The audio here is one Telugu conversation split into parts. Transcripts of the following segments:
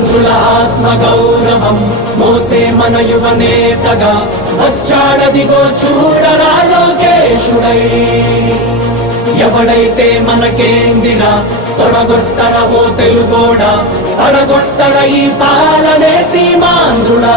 ఆంధ్రుల ఆత్మ గౌరవం. మోసే మన యువ నేతగా వచ్చాడదిగో చూడరా లోకేశుడై. ఎవడైతే మనకేందిరా తొడగొట్టరవో తెలుగోడా పడగొట్టర ఈ పాలనే సీమాంధ్రుడా.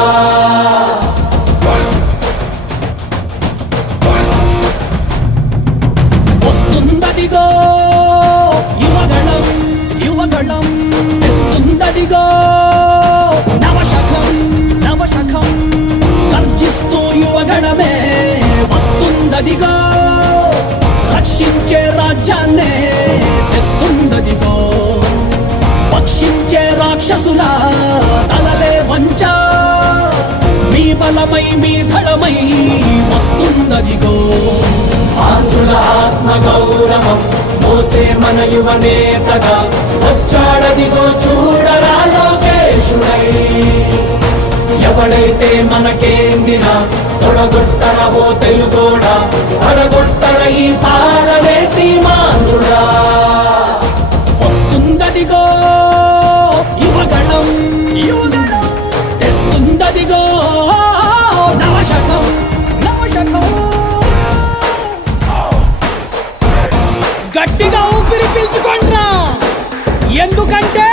రాజ్యాన్నే తెస్తుందదిగో. పక్షించే రాక్షసుల తలలే వంచ. మీ బలమై మీ ధళమై వస్తుందదిగో. ఆంధ్రుల ఆత్మ గౌరవం మోసే మన యువ నేతగా వచ్చాడదిగో చూడరా లోకేశుడై. ఎవడైతే మనకేందినా తొడగొట్టరవో తెలుగోడా తొడగొట్టర ఈ పా గట్టిగా ఊపిరి పీల్చుకోండ్రా. ఎందుకంటే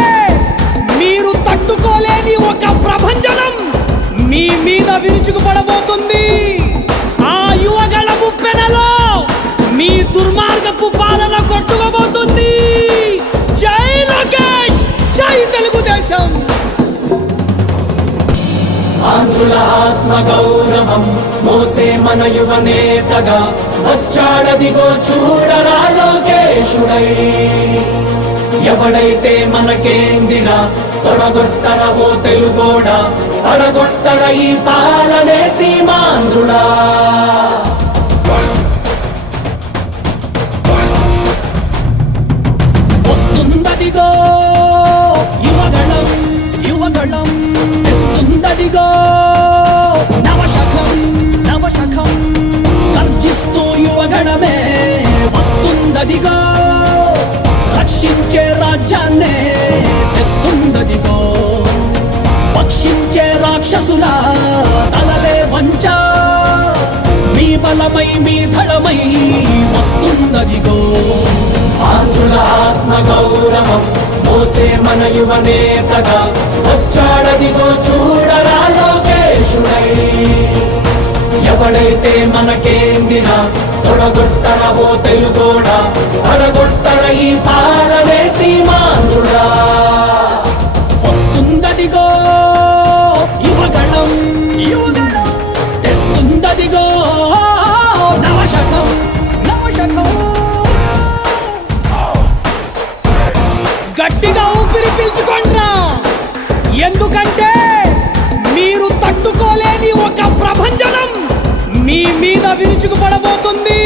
మీరు తట్టుకోలేని ఒక ప్రభంజనం మీ మీద విరుచుకుపడబోతుంది. ఆంధ్రుల ఆత్మ గౌరవం. మోసే మన యువ నేతగా వచ్చాడదిగో చూడరా లోకేశుడై. ఎవడైతే మనకేందిరా? తొడగొట్టరవో తెలుగోడ తెలుగోడా? అడగొట్టర ఈ పాలనే సీమాంధ్రుడా. తెస్తుందదిగో రక్షించే రాజ్యాన్నే తెస్తుందదిగో. పక్షించే రాక్షసుల తలలే వంచ. మీ బలమై మీ ధళమై వస్తుందదిగో. ఆంధ్రుల ఆత్మ గౌరవం మోసే మన యువ నేతగా వచ్చాడదిగో చూడరా లోకేశుడై. ఎవడైతే మనకేందినా తొడగొట్టర ఓ తెలుగోడా అడగొట్టర ఈ పాలనే సీమాంధ్రుడా. వస్తుందదిగో యువగణం యువగణం తెస్తుందదిగో నవశకం. నవశకం గట్టిగా ఊపిరి పీల్చుకోండ్రా. ఎందుకంటే మీరు తట్టుకోలేని ఒక ప్రభంజనం మీ మీ విరుచుకుపడబోతుంది